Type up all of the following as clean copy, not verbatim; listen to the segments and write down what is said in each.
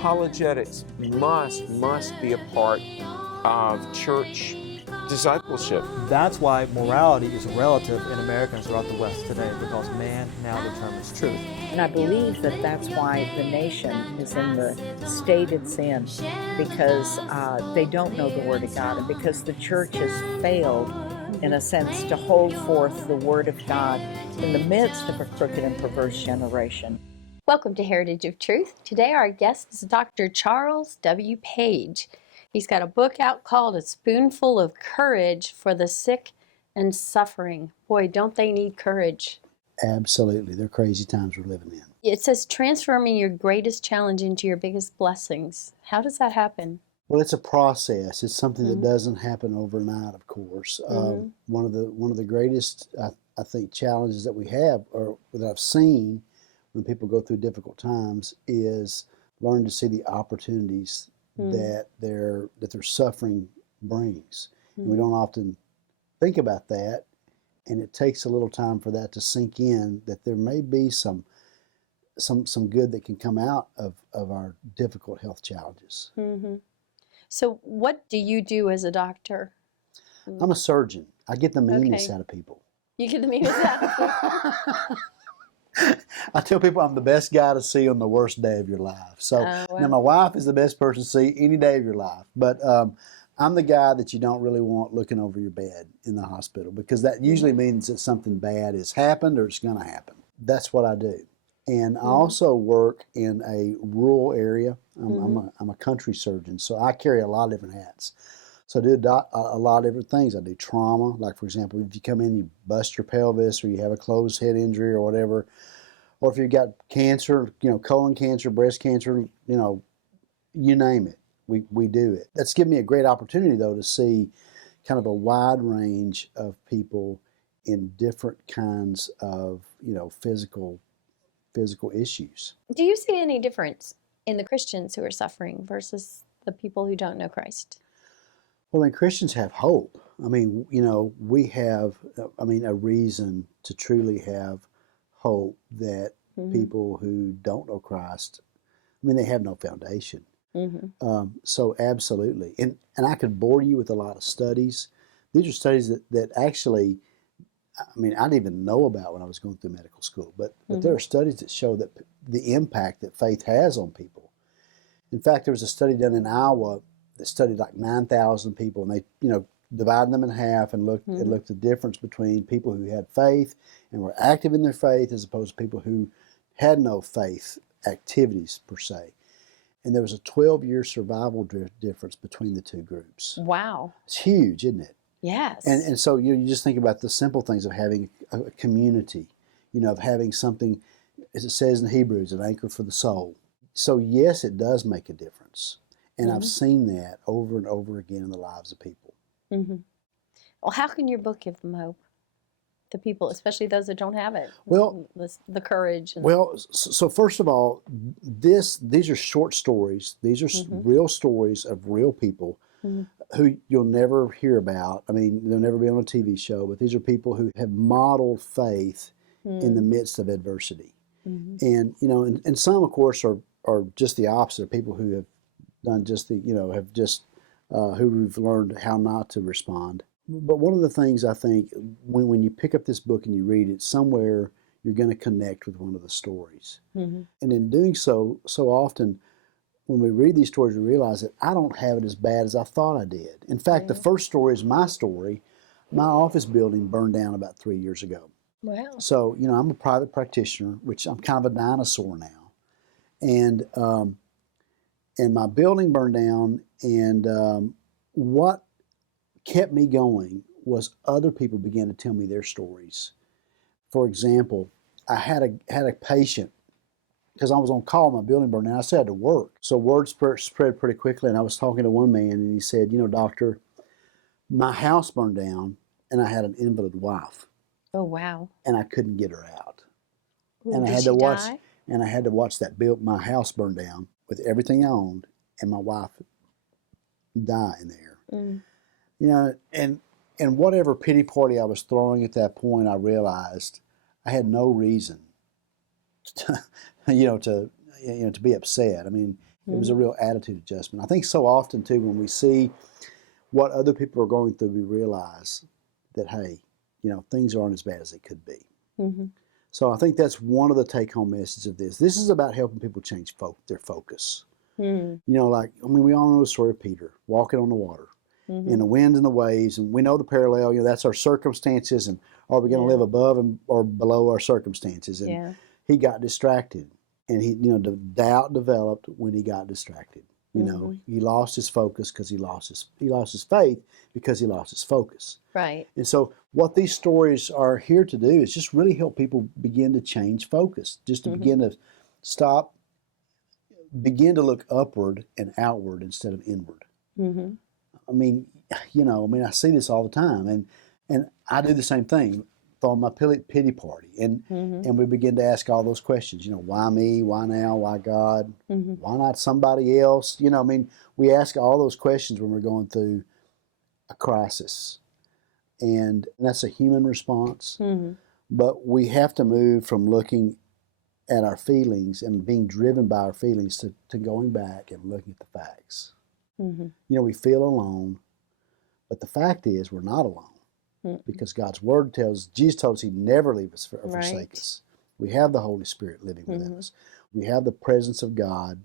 apologetics must be a part of church discipleship. That's why morality is relative in Americans throughout the West today, because man now determines truth. And I believe that that's why the nation is in the state it's in, because they don't know the Word of God, and because the church has failed, in a sense, to hold forth the Word of God in the midst of a crooked and perverse generation. Welcome to Heritage of Truth. Today our guest is Dr. Charles W. Page. He's got a book out called A Spoonful of Courage for the Sick and Suffering. Boy, don't they need courage. Absolutely. They're crazy times we're living in. It says transforming your greatest challenge into your biggest blessings. How does that happen? Well, it's a process. It's something that doesn't happen overnight, of course. One of the greatest, I think, challenges that we have, or that I've seen when people go through difficult times, is learn to see the opportunities that their suffering brings. And we don't often think about that, and it takes a little time for that to sink in, that there may be some good that can come out of our difficult health challenges. So what do you do as a doctor? I'm a surgeon. I get the meanness out of people. You get the meanness out of people? I tell people I'm the best guy to see on the worst day of your life. So now my wife is the best person to see any day of your life. But I'm the guy that you don't really want looking over your bed in the hospital, because that usually means that something bad has happened or it's going to happen. That's what I do. And I also work in a rural area. I'm a country surgeon, so I carry a lot of different hats. So I do a lot of different things. I do trauma, like, for example, if you come in, you bust your pelvis, or you have a closed head injury or whatever, or if you've got cancer, colon cancer, breast cancer, you name it, we do it. That's given me a great opportunity, though, to see kind of a wide range of people in different kinds of, physical issues. Do you see any difference in the Christians who are suffering versus the people who don't know Christ? Well, Christians have hope. We have, a reason to truly have hope that people who don't know Christ, they have no foundation. So absolutely. And I could bore you with a lot of studies. These are studies that actually, I didn't even know about when I was going through medical school, but there are studies that show that the impact that faith has on people. In fact, there was a study done in Iowa that studied like 9,000 people, and they, divided them in half and looked at the difference between people who had faith and were active in their faith as opposed to people who had no faith activities per se. And there was a 12-year survival difference between the two groups. Wow. It's huge, isn't it? Yes. And so you just think about the simple things of having a community, of having something, as it says in Hebrews, an anchor for the soul. So yes, it does make a difference. And I've seen that over and over again in the lives of people. Well, how can your book give them hope? The people, especially those that don't have it. Well, the courage. So first of all, these are short stories. These are real stories of real people who you'll never hear about. They'll never be on a TV show, but these are people who have modeled faith in the midst of adversity. And, and some, of course, are just the opposite, people who have done just who we've learned how not to respond. But one of the things I think, when you pick up this book and you read it, somewhere you're going to connect with one of the stories. And in doing so often, when we read these stories, we realize that I don't have it as bad as I thought I did. In fact, the first story is my story. My office building burned down about 3 years ago. Wow. So, I'm a private practitioner, which I'm kind of a dinosaur now. And my building burned down, and what kept me going was other people began to tell me their stories. For example, I had a patient, because I was on call, my building burned down, I still had to work. So word spread pretty quickly, and I was talking to one man, and he said, doctor, my house burned down, and I had an invalid wife. Oh, wow. And I couldn't get her out. And Did she die? And I had to watch my house burn down with everything I owned, and my wife die in there. And whatever pity party I was throwing at that point, I realized I had no reason to be upset. It was a real attitude adjustment. I think so often too, when we see what other people are going through, we realize that, hey, things aren't as bad as they could be. Mm-hmm. So I think that's one of the take-home messages of this. This is about helping people change their focus. Mm-hmm. We all know the story of Peter walking on the water, and the winds and the waves, and we know the parallel. That's our circumstances, and are we going to live above or below our circumstances? And he got distracted, and the doubt developed when he got distracted. He lost his focus because he lost his faith because he lost his focus. Right. And so what these stories are here to do is just really help people begin to change focus, just to begin to begin to look upward and outward instead of inward. Mm-hmm. I see this all the time, and I do the same thing on my pity party, and we begin to ask all those questions. Why me? Why now? Why God? Why not somebody else? We ask all those questions when we're going through a crisis, and that's a human response. But we have to move from looking at our feelings and being driven by our feelings to going back and looking at the facts. We feel alone, but the fact is we're not alone. Because God's Word Jesus told us He'd never leave us or forsake us. We have the Holy Spirit living within us. We have the presence of God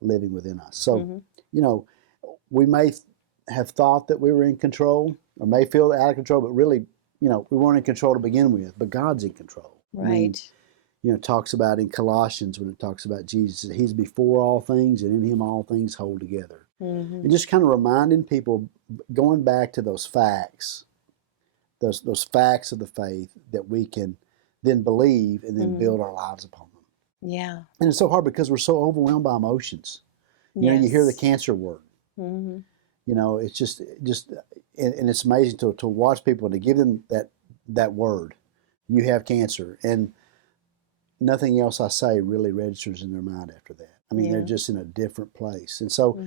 living within us. So, we may have thought that we were in control, or may feel out of control, but really, we weren't in control to begin with, but God's in control. Right. It talks about in Colossians, when it talks about Jesus, that He's before all things, and in Him all things hold together. And just kind of reminding people, going back to those facts, those facts of the faith that we can then believe and then build our lives upon them. Yeah. And it's so hard because we're so overwhelmed by emotions. You hear the cancer word. It's just and it's amazing to watch people and to give them that word. You have cancer, and nothing else I say really registers in their mind after that. They're just in a different place. And so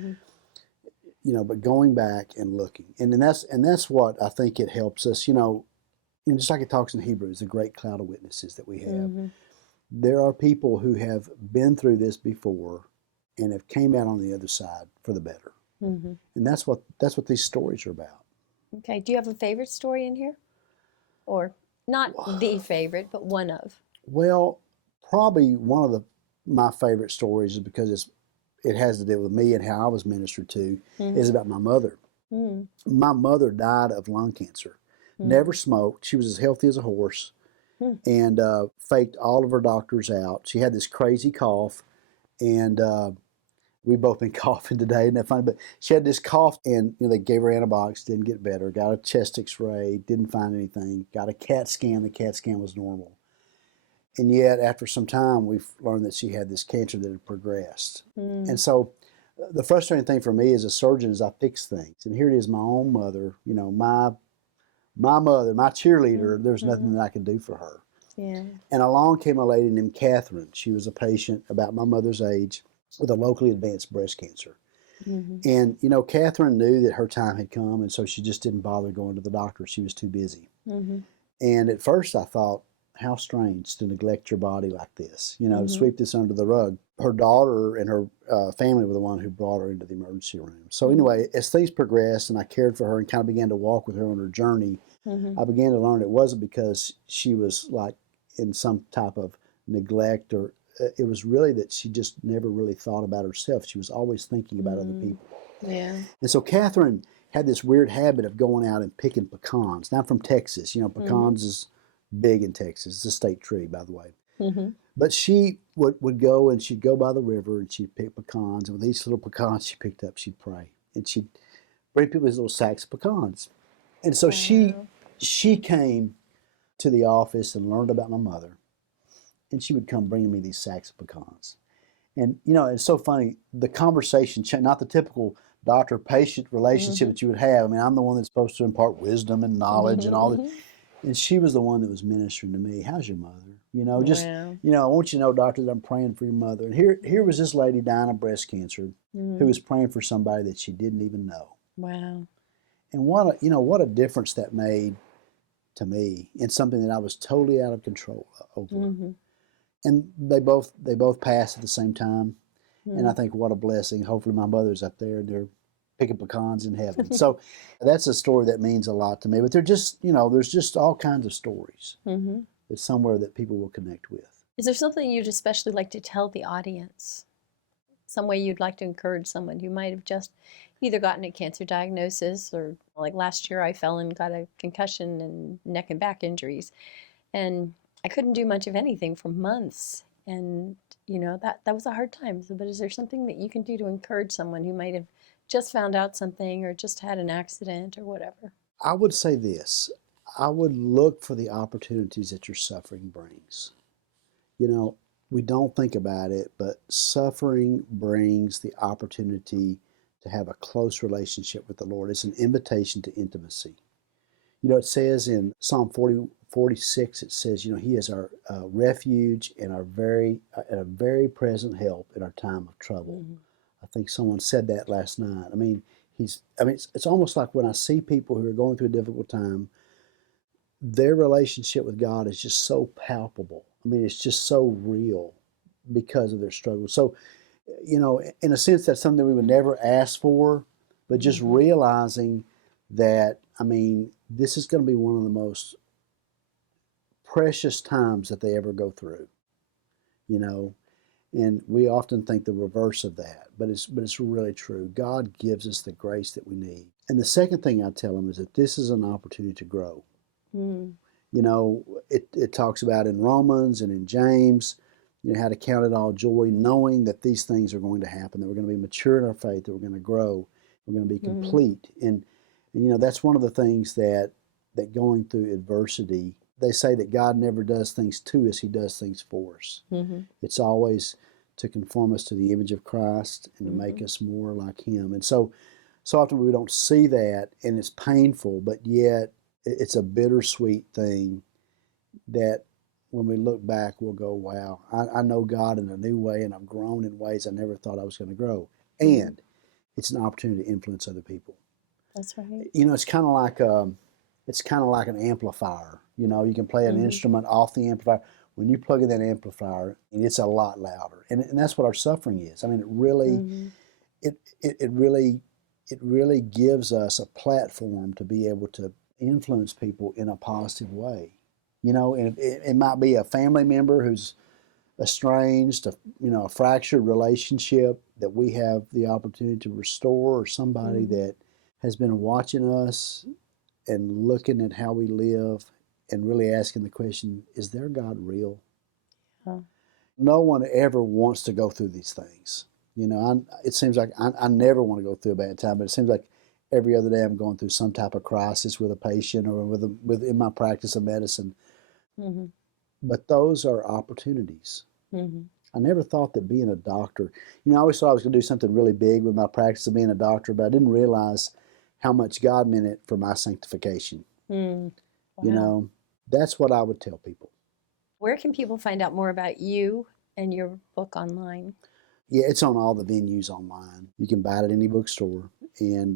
but going back and looking, and that's what I think it helps us. Just like it talks in Hebrews, the great cloud of witnesses that we have. There are people who have been through this before and have came out on the other side for the better. And that's what these stories are about. Okay. Do you have a favorite story in here, or not the favorite, but one of? Well, probably one of my favorite stories is because it has to do with me and how I was ministered to, is about my mother. My mother died of lung cancer. Never smoked. She was as healthy as a horse, and faked all of her doctors out. She had this crazy cough, and we've both been coughing today. Isn't that funny? But she had this cough, and they gave her antibiotics, didn't get better. Got a chest x-ray, didn't find anything. Got a CAT scan. The CAT scan was normal. And yet, after some time, we've learned that she had this cancer that had progressed. And so the frustrating thing for me as a surgeon is I fix things. And here it is, my own mother, my mother, my cheerleader, there's nothing that I can do for her. Yeah. And along came a lady named Catherine. She was a patient about my mother's age with a locally advanced breast cancer. And, Catherine knew that her time had come, and so she just didn't bother going to the doctor. She was too busy. And at first I thought, how strange to neglect your body like this, to sweep this under the rug. Her daughter and her family were the one who brought her into the emergency room. So anyway, as things progressed and I cared for her and kind of began to walk with her on her journey, I began to learn it wasn't because she was like in some type of neglect, or it was really that she just never really thought about herself. She was always thinking about other people. Yeah. And so Catherine had this weird habit of going out and picking pecans. Now I'm from Texas. Pecans is big in Texas. It's a state tree, by the way. But she would go, and she'd go by the river, and she'd pick pecans. And with these little pecans she picked up, she'd pray. And she'd bring people these little sacks of pecans. And so she came to the office and learned about my mother. And she would come bringing me these sacks of pecans. And, it's so funny. The conversation, not the typical doctor-patient relationship that you would have. I'm the one that's supposed to impart wisdom and knowledge and all that. And she was the one that was ministering to me. How's your mother? I want you to know, doctor, that I'm praying for your mother. And here was this lady dying of breast cancer who was praying for somebody that she didn't even know. Wow. And what a difference that made to me in something that I was totally out of control over. And they both passed at the same time. And I think, what a blessing. Hopefully my mother's up there and they're picking pecans in heaven. So that's a story that means a lot to me. But they're just, there's just all kinds of stories. It's somewhere that people will connect with. Is there something you'd especially like to tell the audience? Some way you'd like to encourage someone who might have just either gotten a cancer diagnosis, or like last year I fell and got a concussion and neck and back injuries. And I couldn't do much of anything for months. And, that was a hard time. So, but is there something that you can do to encourage someone who might have just found out something or just had an accident or whatever? I would say this. I would look for the opportunities that your suffering brings. We don't think about it, but suffering brings the opportunity to have a close relationship with the Lord. It's an invitation to intimacy. It says in Psalm 46, it says, He is our refuge and a very present help in our time of trouble. I think someone said that last night. It's almost like when I see people who are going through a difficult time, their relationship with God is just so palpable. It's just so real because of their struggle. So, in a sense, that's something we would never ask for, but just realizing that, this is going to be one of the most precious times that they ever go through, and we often think the reverse of that, but it's really true. God gives us the grace that we need. And the second thing I tell them is that this is an opportunity to grow. It talks about in Romans and in James, how to count it all joy, knowing that these things are going to happen, that we're going to be mature in our faith, that we're going to grow, we're going to be complete. And that's one of the things that going through adversity, they say that God never does things to us, He does things for us. It's always to conform us to the image of Christ and to make us more like Him. And so often we don't see that, and it's painful, but yet it's a bittersweet thing that when we look back, we'll go, wow, I know God in a new way, and I've grown in ways I never thought I was going to grow. And it's an opportunity to influence other people. That's right. It's kind of like an amplifier. You can play an instrument off the amplifier. When you plug in that amplifier, it's a lot louder. And that's what our suffering is. It really, it really gives us a platform to be able to influence people in a positive way. And it might be a family member who's estranged, a fractured relationship that we have the opportunity to restore, or somebody that has been watching us and looking at how we live and really asking the question, is their God real? No one ever wants to go through these things. It seems like I never want to go through a bad time, but it seems like every other day I'm going through some type of crisis with a patient or in my practice of medicine. But those are opportunities. I never thought that being a doctor, I always thought I was going to do something really big with my practice of being a doctor, but I didn't realize how much God meant it for my sanctification. Wow. That's what I would tell people. Where can people find out more about you and your book online? Yeah, it's on all the venues online. You can buy it at any bookstore. And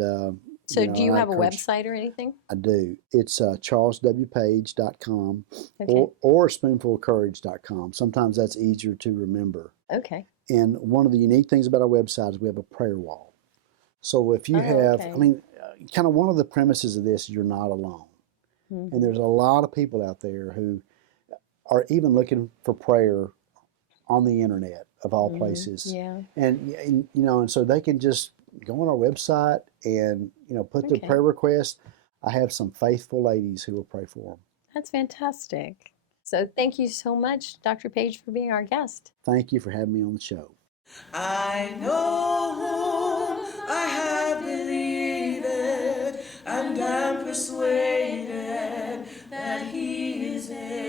so do you have a website or anything? I do. It's charleswpage.com Okay. or spoonfulofcourage.com. Sometimes that's easier to remember. Okay. And one of the unique things about our website is we have a prayer wall. So if you have, kind of one of the premises of this is you're not alone. And there's a lot of people out there who are even looking for prayer on the internet, of all places. Yeah. And and so they can just go on our website and put their prayer request. I have some faithful ladies who will pray for them. That's fantastic. So thank you so much, Dr. Page, for being our guest. Thank you for having me on the show. I know whom I have believed, and am persuaded that He is able.